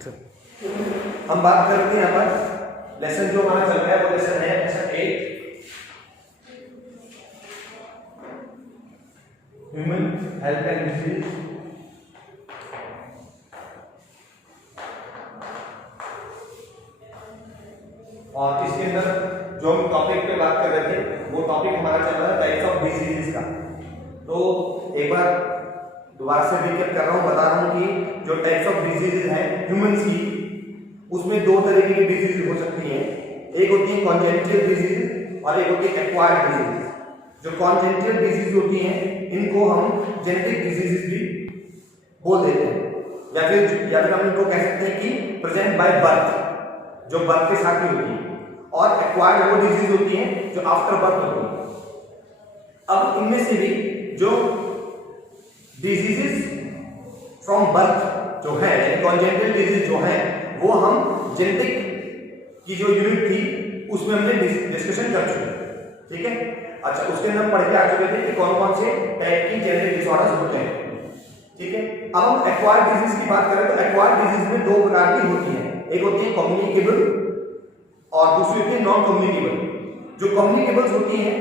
हम बात करेंगे यहाँ पर लेसन जो हमारा चल रहा है वो लेसन है lesson 8 human health and disease. और इसके अंदर जो हम टॉपिक पे बात कर रहे थे वो टॉपिक हमारा चल रहा है टाइप्स ऑफ डिजीजेस का। तो एक बार दोबारा से रिकैप कर रहा हूँ, बता रहा हूँ कि जो टाइप्स ऑफ डिजीजेस हैं ह्यूमंस की, उसमें दो तरीके की डिजीज हो सकती हैं। एक होती है कॉन्जेनिटल डिजीज और एक होती है एक्वायर्ड डिजीज। जो कॉन्जेनिटल डिजीज होती हैं इनको हम जेनेटिक डिजीजेस भी बोल देते हैं, या फिर हम इनको कह सकते हैं कि प्रेजेंट बाय बर्थ, जो बर्थ के साथ ही होती है। और एक्वायर्ड वो डिजीज होती हैं जो आफ्टर बर्थ होती है। अब इनमें से भी जो डिजीजेस फ्रॉम बर्थ जो है कॉन्जेनिटल डिजीज जो है वो हम जेनेटिक की जो यूनिट थी उसमें हमने डिस्कशन कर चुके हैं, ठीक है। अच्छा, उसके अंदर पढ़ के आ चुके थे कि कौन कौन से टाइप की जेनेटिक डिसऑर्डर्स होते हैं, ठीक है। अब हम एक्वायर्ड डिजीज की बात करें तो एक्वायर्ड डिजीज में दो प्रकार की होती हैं, एक होती है कम्युनिकेबल और दूसरी होती है नॉन कम्युनिकेबल। जो कम्युनिकेबल्स होती हैं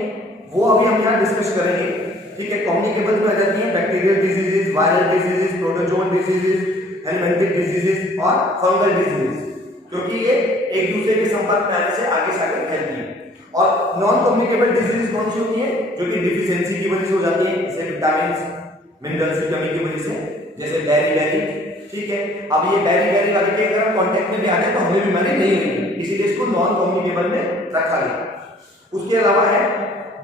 वो अभी हम यहाँ डिस्कस करेंगे, ठीक है। कम्युनिकेबल में आ जाती हैं bacterial diseases, viral diseases, protozoan diseases, helminthic diseases और फंगल डिजीजेस, क्योंकि ये एक दूसरे के संपर्क में आने से आगे से आगे फैलती है। और नॉन कम्युनिकेबल डिजीज कौन सी होती है, जो कि डिफिशियंसी की वजह से हो जाती है, जैसे विटामिन्स मिनरल्स की कमी की वजह से, जैसे बेरी, ठीक है। अब ये बेरी वाले के अगर कांटेक्ट में भी आ जाए तो हमें बीमारी नहीं होगी, इसीलिए इसको नॉन कम्युनिकेबल में रखा गया। उसके अलावा है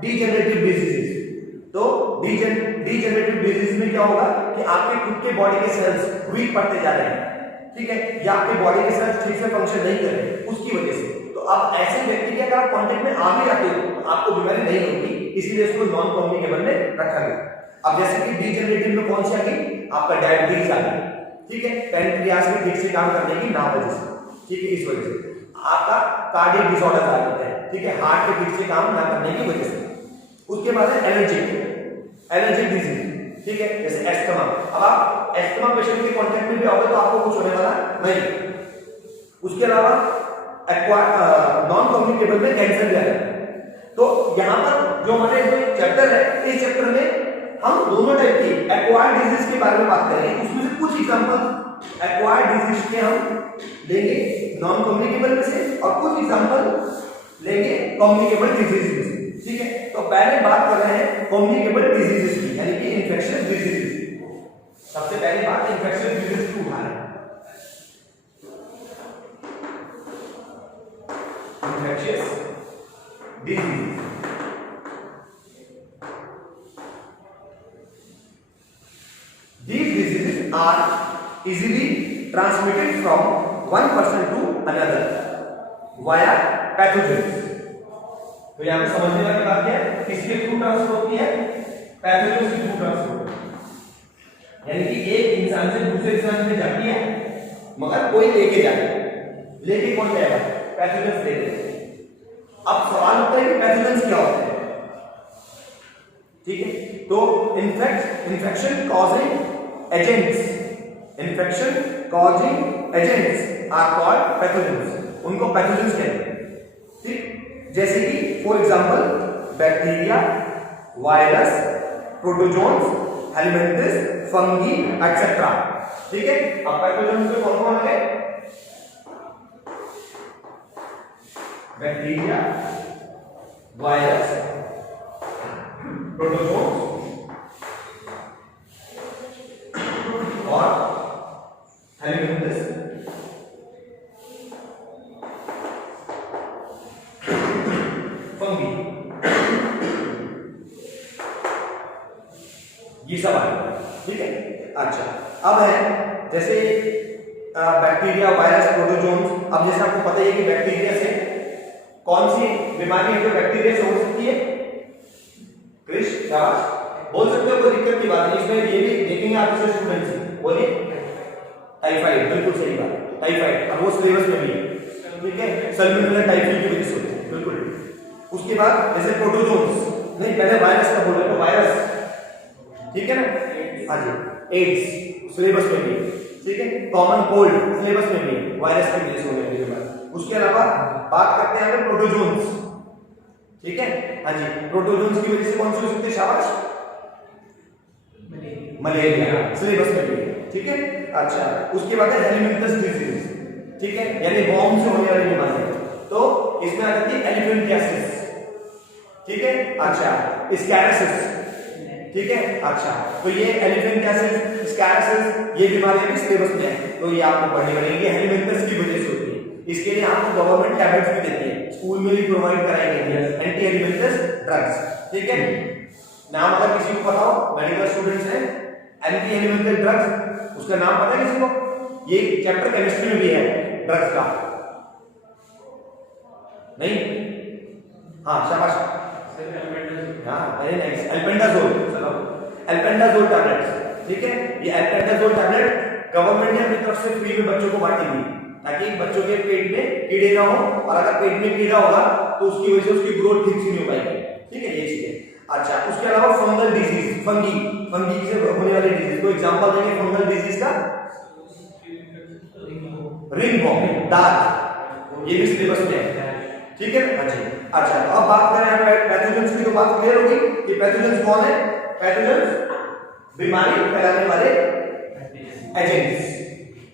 डीजेनरेटिव डिजीजेस। तो डीजेनरेटिव डिजीज में क्या होगा कि आपके खुद के बॉडी के सेल्स वीक पड़ते जा रहे हैं, ठीक है, या आपके बॉडी के सेल्स ठीक से फंक्शन नहीं कर रहे उसकी वजह से। तो अब ऐसे व्यक्ति के अगर आप कांटेक्ट में आ भी जाते हो तो आपको बीमारी नहीं होगी, इसीलिए इसको नॉन कम्युनिकेबल में रखा गया। अब जैसे कि डीजेनरेटिव में कौन सी आ गई, आपका डायबिटीज आ गई, ठीक है, पैनक्रियास में ठीक से काम करने की ना वजह से, ठीक है, इस वजह से आपका कार्डियक डिसऑर्डर आ जाता है, ठीक है, हार्ट के ठीक से काम ना करने की वजह से। उसके बाद है एलर्जिक डिजीज, ठीक है, जैसे एस्थमा। अब आप एस्थमा पेशेंट के कांटेक्ट में भी आओगे तो आपको कुछ होने वाला नहीं। उसके अलावा नॉन कम्युनिकेबल में कैंसर भी आ जाता है। तो यहाँ पर जो हमारे चैप्टर है, इस चैप्टर में हम दोनों टाइप की एक्वायर्ड डिजीज के बारे में बात करेंगे। उसमें से कुछ एग्जांपल एक्वायर्ड डिजीज के हम लेंगे नॉन कम्युनिकेबल में से, और कुछ एग्जांपल लेंगे कम्युनिकेबल डिजीज में से, ठीक है। तो पहले बात कर रहे हैं कम्युनिकेबल डिजीजेस की, यानी कि इन्फेक्शियस डिजीजेस। सबसे पहली बात इन्फेक्शियस डिजीज की उठाना है। Infectious disease these diseases are easily transmitted from one person to another via pathogens। तो यहां पे समझने वाली बात है, किसके थ्रू ट्रांसफर होती है, पैथोजेंस के थ्रू ट्रांसफर, यानी कि एक इंसान से दूसरे इंसान में जाती है, मगर कोई लेके जाता है, लेके कौन जाएगा, पैथोजेंस लेके। अब सवाल होता है कि पैथोजेंस क्या होते हैं, ठीक है। तो infection causing agents are called pathogens, उनको पैथोजेंस कहते हैं, ठीक। जैसे कि for example bacteria, virus, protozoans, helminthes, fungi etcetera, ठीक है। अब पैथोजेंस में कौन कौन है, बैक्टीरिया, वायरस, प्रोटोजोन्स और हेलमिंथिस, फंगी, ये सब आए, ठीक है। अच्छा, अब है जैसे बैक्टीरिया, वायरस, प्रोटोजोन्स। अब जैसे आपको पता ही है कि बैक्टीरिया से कौन सी बीमारी है जो बैक्टीरिया से हो सकती है, क्रिश बोल सकते हो, कोई दिक्कत की बात नहीं। इसमें ये भी देखेंगे आप दूसरे स्टूडेंट से, बोलिए टाइफाइड, बिल्कुल सही बात, टाइफाइड, अब वो सिलेबस में भी है, ठीक है, सल्मोनेला टाइफी की वजह से होती है, बिल्कुल। उसके बाद जैसे प्रोटोजोन्स, नहीं पहले वायरस का बोल रहे हो, वायरस, ठीक है ना, हाँ जी, एड्स सिलेबस में भी, ठीक है। कॉमन कोल्ड सिलेबस में भी वायरस की वजह से होने वाली बीमारी। उसके अलावा बात करते हैं हम प्रोटोजोन्स, ठीक है। हाँ जी, प्रोटोजोन्स की वजह से कौन सी हो सकती है? शाबाश, मलेरिया सिलेबस में भी, ठीक है। अच्छा, उसके बाद है हेलिमिंथस डिजीज, ठीक है, यानी वॉर्म से होने वाली बीमारी, तो इसमें आ जाती है एलिफेंटियासिस, ठीक है। अच्छा, स्कैरसिस, ठीक है। अच्छा, तो ये एलिफेंटियासिस, स्कैरसिस, ये बीमारियां भी सिलेबस में है, तो ये आपको पढ़नी पड़ेगी। हेलिमिंथस की वजह से होती है, इसके लिए आपको गवर्नमेंट टैबलेट्स भी देती है, स्कूल में भी प्रोवाइड कराई गई है एंटी एलिफेंटियस ड्रग्स, ठीक है। नाम अगर किसी को पता हो, मेडिकल स्टूडेंट्स हैं, एंटी एलिफेंटियस ड्रग्स, उसका नाम पता है किसी को? ये चैप्टर केमिस्ट्री में भी है ड्रग्स का, नहीं? हाँ, शाबाश, हाँ, वेरी नाइस, एल्बेंडाजोल, चलो एल्बेंडाजोल टैबलेट्स, ठीक है। ये एल्बेंडाजोल टैबलेट गवर्नमेंट ने अपनी तरफ से फ्री में बच्चों को बांटी थी, ताकि बच्चों के पेट में कीड़े ना हो, और अगर पेट में कीड़ा होगा तो उसकी वजह से उसकी ग्रोथ ठीक से नहीं हो पाएगी, ठीक है, ये चीज है। अच्छा, उसके अलावा फंगल डिजीज, फंगी से होने वाली डिजीज, को एग्जांपल देंगे फंगल डिजीज का, रिंगवॉर्म, दाग, ये भी सिलेबस में है, ठीक है। अच्छा, तो अब बात करें यहाँ पैथोजेंस की, तो बात क्लियर होगी कि पैथोजेंस कौन है? पैथोजेंस बीमारी फैलाने वाले एजेंट्स,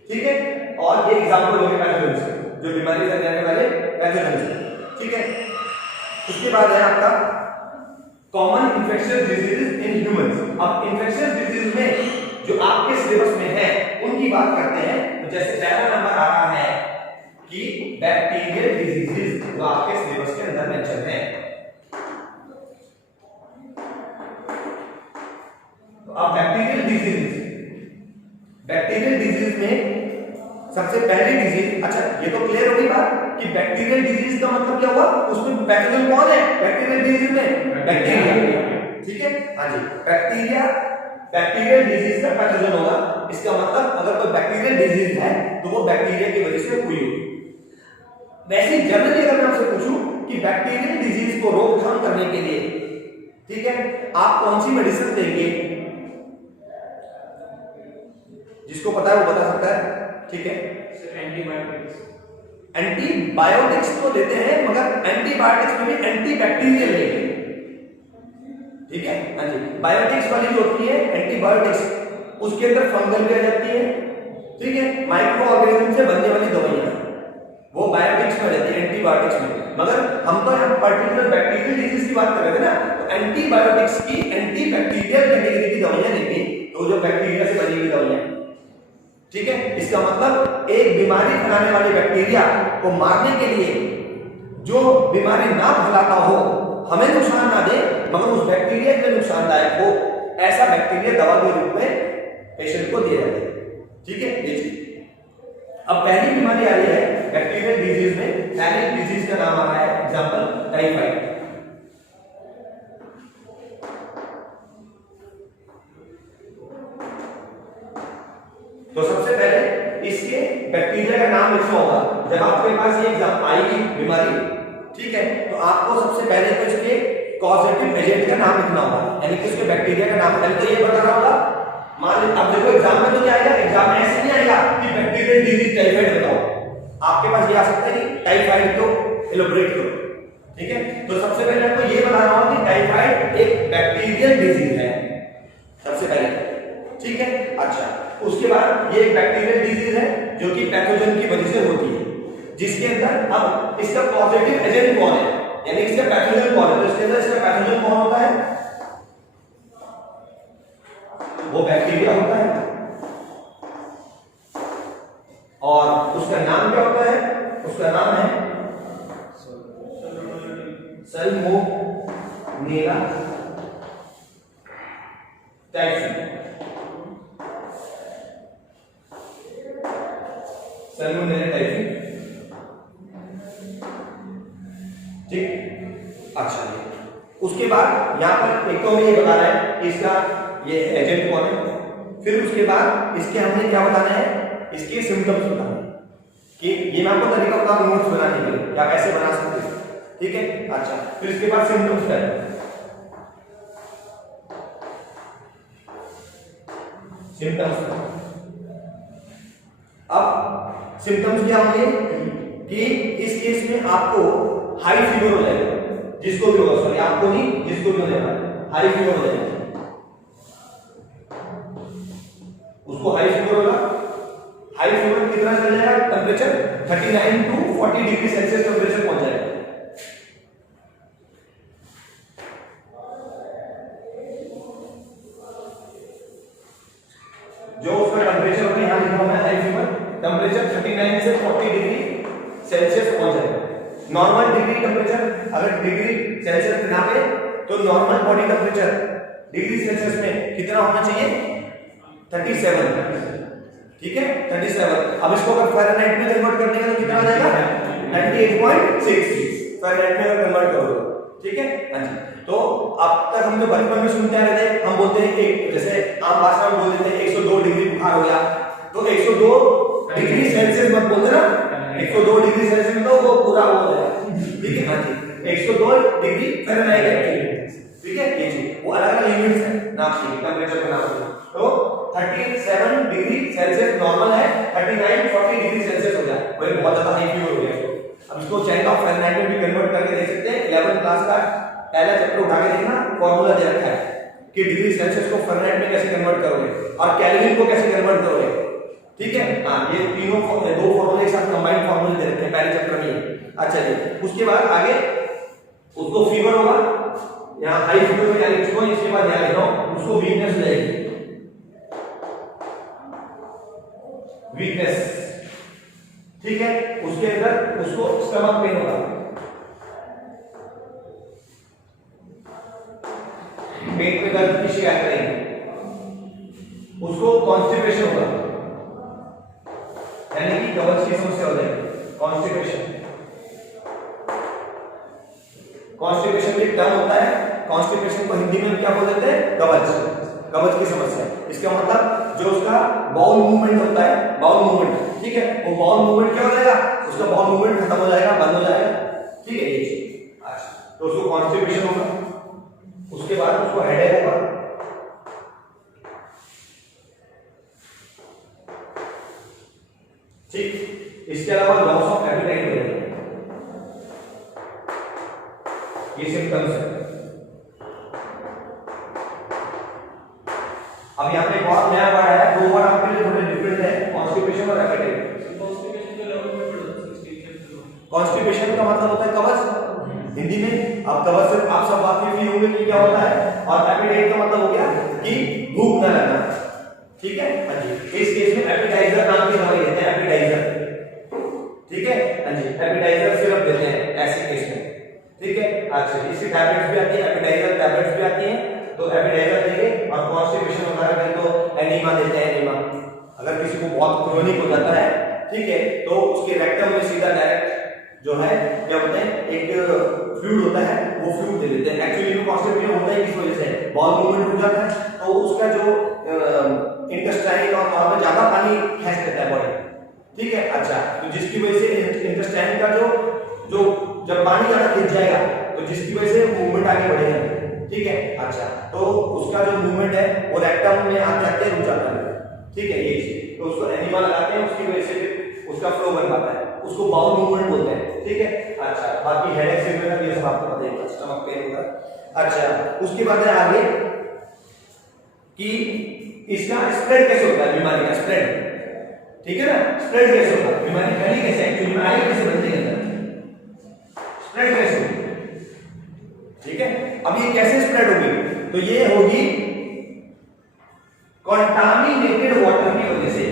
ठीक है। और ये एग्जांपल हो गए पैथोजेंस, जो बीमारी फैलाने वाले पैथोजेंस, ठीक है। उसके बाद है आपका common infectious disease in humans. अब इन्फेक्शियस डिजीज में जो आपके सिलेबस में है उनकी बात करते हैं, तो जैसे पहला नंबर आ रहा है कि बैक्टीरियल डिजीजेस, जो आपके सिलेबस के अंदर मेंशन है। तो अब बैक्टीरियल डिजीज में सबसे पहली डिजीज, अच्छा ये तो क्लियर हो गई बात कि बैक्टीरियल डिजीज का मतलब क्या हुआ, उसमें पैथोजन कौन है बैक्टीरियल डिजीज में? बैक्टीरिया, ठीक है। हाँ जी, बैक्टीरियल डिजीज का पैथोजन होगा, इसका मतलब अगर कोई बैक्टीरियल डिजीज है तो वो बैक्टीरिया की वजह से हुई होगी। वैसे जनरली अगर मैं आपसे पूछूं कि बैक्टीरियल डिजीज को रोकथाम करने के लिए, ठीक है, आप कौन सी मेडिसिन देंगे? जिसको पता है वो बता सकता है, ठीक है। एंटीबायोटिक्स तो देते हैं, मगर एंटीबायोटिक्स में भी एंटीबैक्टीरियल लेंगे, ठीक है। हाँ जी, बायोटिक्स वाली जो होती है एंटीबायोटिक्स, उसके अंदर फंगल भी आ जाती है, ठीक है, माइक्रो ऑर्गेनिज्म से बनने वाली दवाइयां, वो बायोटिक्स में रहती है, एंटीबायोटिक्स में। मगर हम तो यहाँ पर्टिकुलर बैक्टीरियल डिजीज की बात कर रहे थे ना, तो एंटीबायोटिक्स की एंटीबैक्टीरियल कैटेगरी की दवाइयां देंगे, तो जो बैक्टीरिया से बनी हुई दवाइयां, ठीक है। इसका मतलब एक बीमारी फैलाने वाले बैक्टीरिया को मारने के लिए, जो बीमारी ना फैलाता हो, हमें नुकसान ना दे, मगर उस बैक्टीरिया के नुकसानदायक हो, ऐसा बैक्टीरिया दवा के रूप में पेशेंट को दिया जाता है, ठीक है। देखिए, अब पहली बीमारी आ रही है बैक्टीरियल डिजीज में, पहली डिजीज का नाम आ रहा है एग्जांपल टाइफाइड। तो सबसे पहले इसके बैक्टीरिया का नाम लिखना होगा। जब आपके पास ये एग्जाम आएगी बीमारी, ठीक है, तो आपको सबसे पहले तो इसके कॉजेटिव एजेंट का नाम लिखना होगा, यानी कि उसके बैक्टीरिया का नाम। पहले तो ये बताना होगा, मान लीजिए अब देखो एग्जाम में तो क्या आएगा, एग्जाम में ऐसे नहीं आएगा कि बैक्टीरियल डिजीज टाइफाइड बताओ, आपके पास ये आ सकता है कि टाइफाइड को एलोबरेट करो, ठीक है। तो सबसे पहले आपको ये बताना होगा कि टाइफाइड एक बैक्टीरियल डिजीज है, सबसे पहले, ठीक है। अच्छा, उसके बाद ये एक बैक्टीरियल डिजीज है जो कि पैथोजन की वजह से होती है, जिसके अंदर अब इसका पॉजिटिव एजेंट कौन है, यानी इसका पैथोजन कौन है, तो इसके अंदर इसका पैथोजन कौन होता है? वो बैक्टीरिया होता है, और उसका नाम क्या होता है? उसका नाम है सल्मोनेला टाइफी। सल्मोनेला टाइफी, ठीक। अच्छा, उसके बाद यहां पर एक तो हमें ये बताना है कि इसका ये एजेंट कौन है, फिर उसके बाद इसके हमने क्या बताना है, इसके सिम्टम्स बताना है, कि ये मैं आपको तरीका बता दूं नोट्स बनाने के लिए, आप ऐसे बना सकते हैं, ठीक है। अच्छा, फिर इसके बाद सिम्टम्स क्या है, सिम्टम्स अब सिम्टम्स क्या होंगे कि इस केस में आपको हाई फीवर हो जाएगा, जिसको भी होगा, सॉरी आपको नहीं, जिसको भी हो जाएगा हाई फीवर हो जाएगा, उसको हाई फीवर होगा। हाई फीवर कितना चल जाएगा, temperature 39 to 40 degree Celsius temperature पहुंच जाएगा। जो उसका टेम्परेचर अपने यहां लिखा हुआ है हाई फीवर, टेम्परेचर 39 से 40 डिग्री सेल्सियस पहुंच जाएगा। नॉर्मल डिग्री टेम्परेचर अगर डिग्री सेल्सियस पे नापे तो normal body temperature degree Celsius में कितना होना चाहिए, 37, ठीक है 37। अब इसको अगर फ़ारेनहाइट में कन्वर्ट करने का तो कितना आ जाएगा, 98.66 फ़ारेनहाइट में अगर कन्वर्ट करोगे, ठीक है। हाँ जी, तो अब तक हम जो बचपन में सुनते आ रहे थे, हम बोलते हैं कि जैसे आम भाषा में बोल देते हैं 102 डिग्री बुखार हो गया, तो 102 डिग्री सेल्सियस मत बोलते ना, 102 डिग्री सेल्सियस में तो वो पूरा हो जाएगा, ठीक है। हाँ जी, 102 डिग्री फ़ारेनहाइट है, ठीक है। ये चीज वो अलग अलग यूनिट्स है नाप की, टेम्परेचर का नाप। तो 37 डिग्री सेल्सियस नॉर्मल है, 39 40 डिग्री सेल्सियस हो जाए वही बहुत ज्यादा हाई फीवर हो गया। अब इसको चेंज ऑफ फ़ारेनहाइट में भी कन्वर्ट करके देख सकते हैं। 11th क्लास का पहला चैप्टर उठा के देखना, फार्मूला दे रखा है कि डिग्री सेल्सियस को फ़ारेनहाइट में कैसे कन्वर्ट करोगे और केल्विन को कैसे कन्वर्ट करोगे, ठीक है। हां, ये तीनों दो फार्मूले एक साथ कंबाइंड फार्मूले दे रखे हैं पहले चैप्टर में। अच्छा जी, उसके बाद आगे उसको फीवर होगा, यहां हाई फीवर में लिख चुका हूं, इसके बाद यहां लिख रहा हूं उसको वीकनेस हो जाएगी, वीकनेस, ठीक है। उसके अंदर उसको स्टमक पेन होगा, पेट में दर्द की शिकायत करेंगे, उसको कॉन्स्टिपेशन होगा, यानी कि कब्ज की समस्या हो जाएगी, कॉन्स्टिपेशन। कॉन्स्टिपेशन भी टर्म होता है, कॉन्स्टिपेशन को हिंदी में क्या बोल देते हैं, कब्ज, कब्ज की समस्या। इसका मतलब जो उसका बाउल मूवमेंट होता है, बाउल मूवमेंट, ठीक है, वो बाउल मूवमेंट क्या हो जाएगा, उसका बाउल मूवमेंट खत्म हो जाएगा, बंद हो जाएगा, ठीक है ये चीज। अच्छा, तो उसको कॉन्स्टिपेशन होगा, उसके बाद उसको हेडेक होगा, ठीक। इसके अलावा लॉस ऑफ एपेटाइट हो जाएगा, ये सिम्टम्स है। अब यहाँ पे एक और नया वर्ड आया, दो वर्ड आपके लिए थोड़े डिफरेंट है, कॉन्स्टिपेशन और एपेटाइट। कॉन्स्टिपेशन का मतलब होता है कब्ज हिंदी में, आप कब्ज से आप सब वाकिफ ही होंगे कि क्या होता है, और एपेटाइट का मतलब हो गया कि भूख न लगना, ठीक है। हाँ जी, इस केस में एपेटाइजर नाम की दवाई देते हैं, एपेटाइजर, ठीक है। हाँ जी, एपेटाइजर सिरप देते हैं ऐसे केस में, ठीक है। अच्छा, इसकी टैबलेट्स भी आती है, एपेटाइजर टैबलेट्स भी आती हैं, तो एपेटाइजर देंगे। और कॉन्स्टिपेशन होता है तो एनीमा देते हैं, एनीमा अगर किसी को बहुत क्रोनिक हो जाता है, ठीक है, तो उसके रेक्टम में सीधा डायरेक्ट जो है क्या बोलते हैं, एक फ्लूइड होता है, वो फ्लूइड दे देते हैं। एक्चुअली में कॉन्स्टिपेशन होता है किस वजह से, बाउल मूवमेंट रुक जाता है, तो उसका जो इंटेस्टाइन और वहां पे ज्यादा पानी खींच लेता है बॉडी, ठीक है। अच्छा, तो जिसकी वजह से इंटेस्टाइन का जो जब पानी ज्यादा खींच जाएगा तो जिसकी वजह से मूवमेंट आगे बढ़ेगा, ठीक है। अच्छा, तो उसका जो मूवमेंट है वो रेक्टम में आते आते रुक जाता है, ठीक है ये चीज। तो उसको एनीमा लगाते हैं, उसकी वजह से फिर उसका फ्लो बन पाता है, उसको बाउल मूवमेंट बोलते हैं, ठीक है। अच्छा, बाकी हेडेक सिरदर्द ये सब आपको पता है, स्टमक पेन होगा। अच्छा, उसके बाद है आगे कि इसका स्प्रेड कैसे होता है, बीमारी का स्प्रेड, ठीक है ना, स्प्रेड कैसे होगा, बीमारी फैली कैसे, एक्चुअली में आई कैसे बनती है, स्प्रेड कैसे होगी, ठीक है। अब ये कैसे स्प्रेड होगी, तो ये होगी कंटामिनेटेड वाटर की वजह से,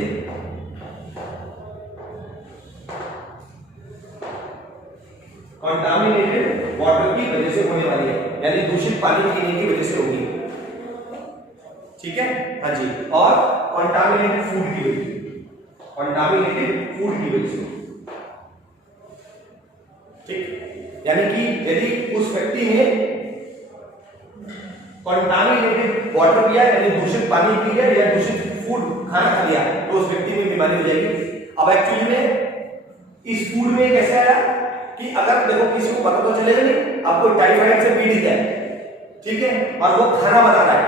कंटामिनेटेड वाटर की वजह से होने वाली है, यानी दूषित पानी पीने की वजह से होगी, ठीक है। हाँ जी, और कंटामिनेटेड फूड की वजह से, कंटामिनेटेड फूड की वजह से, ठीक। यानी कि यदि उस व्यक्ति ने कंटामिनेटेड वाटर पिया, यानी दूषित पानी पी लिया या दूषित फूड खाना खा लिया, तो उस व्यक्ति में बीमारी हो जाएगी। अब एक्चुअली में इस फूड में कैसा आया कि अगर देखो किसी को पता तो चलेगा नहीं, आपको टाइफाइड से पीड़ित है, ठीक है, और वो खाना बना रहा है,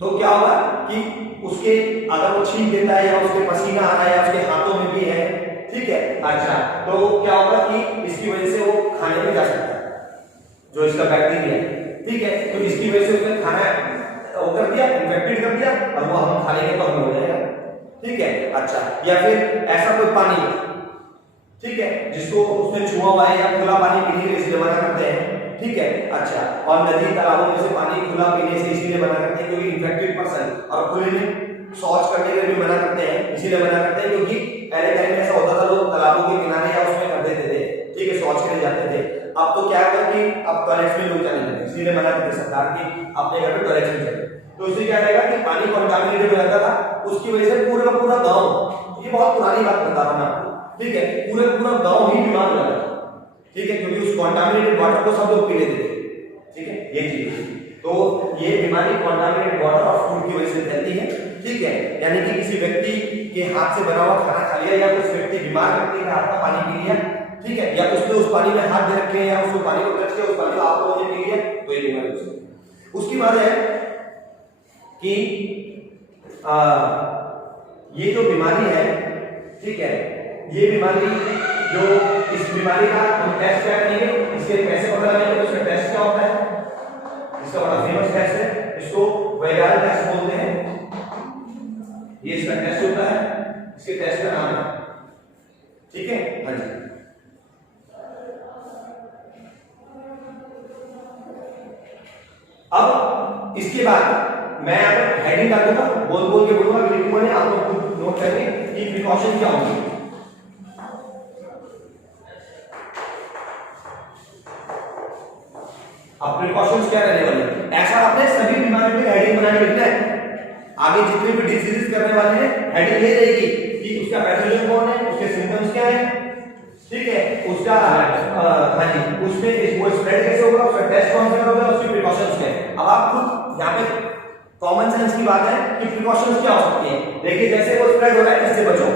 तो क्या होगा कि उसके अगर वो छींक देता है या उसके पसीना आ रहा है या उसके हाथ जो इसका बैक्टीरिया है, ठीक है। तो इसकी वजह से उसने खाना वो कर दिया, इन्फेक्टेड कर दिया, और वो हम खा लेंगे तो हम हो जाएगा, ठीक है। अच्छा, या फिर ऐसा कोई पानी, ठीक है, जिसको उसने छुआ हुआ है या खुला पानी पीने के लिए इसलिए मना करते हैं, ठीक है। अच्छा, और नदी तालाबों में से पानी खुला पीने से इसलिए मना करते हैं क्योंकि इन्फेक्टेड पर्सन, और खुले में शौच करने के लिए भी मना करते हैं, इसीलिए मना करते हैं क्योंकि पहले टाइम में ऐसा होता था, लोग तालाबों के किनारे या उसमें कर देते थे, ठीक है, शौच के लिए जाते थे। अब तो क्या होगा कि अब टॉयलेट्स में लोग जाने लगे, इसीलिए मना करते सरकार की अपने घर पे टॉयलेट्स में जाए। तो इससे क्या रहेगा कि पानी कंटामिनेटेड हो जाता था, उसकी वजह से पूरा का पूरा गांव, ये बहुत पुरानी बात बता रहा हूं आपको, ठीक है, पूरा गांव ही बीमार हो जाता, ठीक है, क्योंकि उस कंटामिनेटेड वाटर को सब लोग पी लेते थे, ठीक है, ये चीज। तो ये बीमारी कंटामिनेटेड वाटर और फूड की वजह से फैलती है, ठीक है। यानी कि किसी व्यक्ति के हाथ से बना हुआ खाना खा लिया, या कुछ व्यक्ति बीमार व्यक्ति के हाथ का पानी पी लिया, ठीक है, या उसने उस पानी में हाथ दे रखे या उसको पानी को टच किया, उस पानी को आप लोगों ने पी लिया, तो ये बीमारी हो सकती है। उसके बाद है कि ये जो बीमारी है, ठीक है, ये बीमारी जो, इस बीमारी का हम टेस्ट क्या करेंगे, इसके कैसे पता लगाएंगे, उसका टेस्ट क्या होता है, इसका बड़ा फेमस टेस्ट है, इसको वायरल टेस्ट बोलते हैं, ये इसका टेस्ट होता है, इसके टेस्ट का नाम है, ठीक है। हाँ जी, अब इसके बाद मैं यहाँ पर हेडिंग डाल दूंगा, बोल बोल के बोलूंगा, लिखूंगा नहीं, आप लोग खुद नोट करेंगे कि प्रिकॉशन क्या होंगे। अब प्रिकॉशंस क्या रहने वाले, ऐसा आपने सभी बीमारियों की हेडिंग बना के लिखना है। आगे जितने भी डिजीजेस करने वाले हैं, हेडिंग ये रहेगी कि उसका पैथोजन कौन है, उसके सिम्टम्स क्या है, ठीक है, उसका हाँ जी, उसमें वो स्प्रेड कैसे होगा, उसका टेस्ट कौन सा होगा, उसकी प्रिकॉशंस क्या है। अब आप खुद यहाँ पे कॉमन सेंस की बात है कि प्रिकॉशंस क्या हो सकती है। देखिए, जैसे वो स्प्रेड हो रहा है, इससे बचो,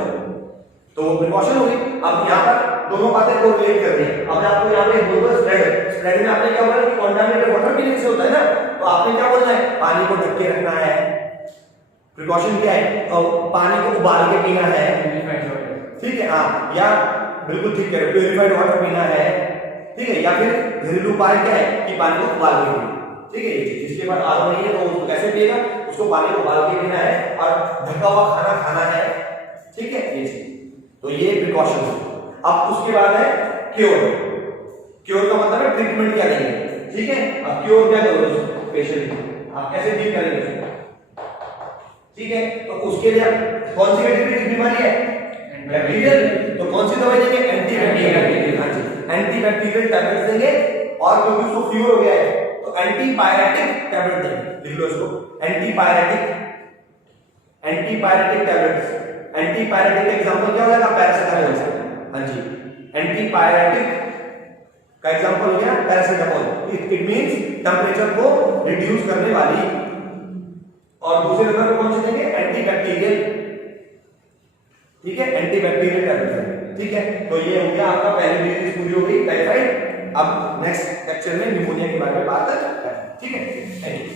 तो वो प्रिकॉशन होगी। अब यहाँ पर दोनों बातें कोरिलेट कर रही है। अब मैं आपको यहाँ पे बोलूंगा स्प्रेड में आपने क्या बोला कि कंटामिनेटेड वाटर पीने से होता है ना, तो आपने क्या बोलना है, पानी को ढक के रखना है, प्रिकॉशन क्या है, और पानी को उबाल के पीना है, ठीक है, हाँ, या बिल्कुल ठीक है, प्यूरिफाइड वाटर पीना है, ठीक है, या फिर घरेलू उपाय क्या है कि पानी को उबाल के पीना, ठीक है। जिसके पास आरो नहीं है तो उसको कैसे पिएगा, उसको पानी को उबाल के पीना है, और ढका हुआ खाना खाना है, ठीक है, ये चीज। तो ये प्रिकॉशन है। अब उसके बाद है क्योर। क्योर का मतलब है ट्रीटमेंट क्या लेंगे, ठीक है। अब क्योर क्या करोगे पेशेंट, आप कैसे डील करेंगे उसको, ठीक है। तो उसके लिए कौन सी कैटेगरी की बीमारी है, बैक्टीरियल, तो कौन सी दवाई देंगे, एंटीबैक्टीरियल, हाँ जी, एंटीबैक्टीरियल टैबलेट्स देंगे। और क्योंकि उसको फीवर हो गया है तो एंटीपायरेटिक टैबलेट देंगे, लिख लो इसको, एंटीपायरेटिक टैबलेट्स। एंटीपायरेटिक का एग्जांपल क्या हो जाएगा, पैरासिटामोल, हाँ जी, एंटीपायरेटिक का एग्जांपल हो गया पैरासिटामोल। इट मींस टेंपरेचर को रिड्यूस करने वाली। और दूसरे नंबर पे कौन से देंगे, एंटीबैक्टीरियल, ठीक है, एंटीबैक्टीरियल टैबलेट, ठीक है। तो ये हो गया आपका पहली डिजीज पूरी हो गई, टाइफाइड। अब नेक्स्ट लेक्चर में निमोनिया के बारे में बात करें, ठीक है। Thank you.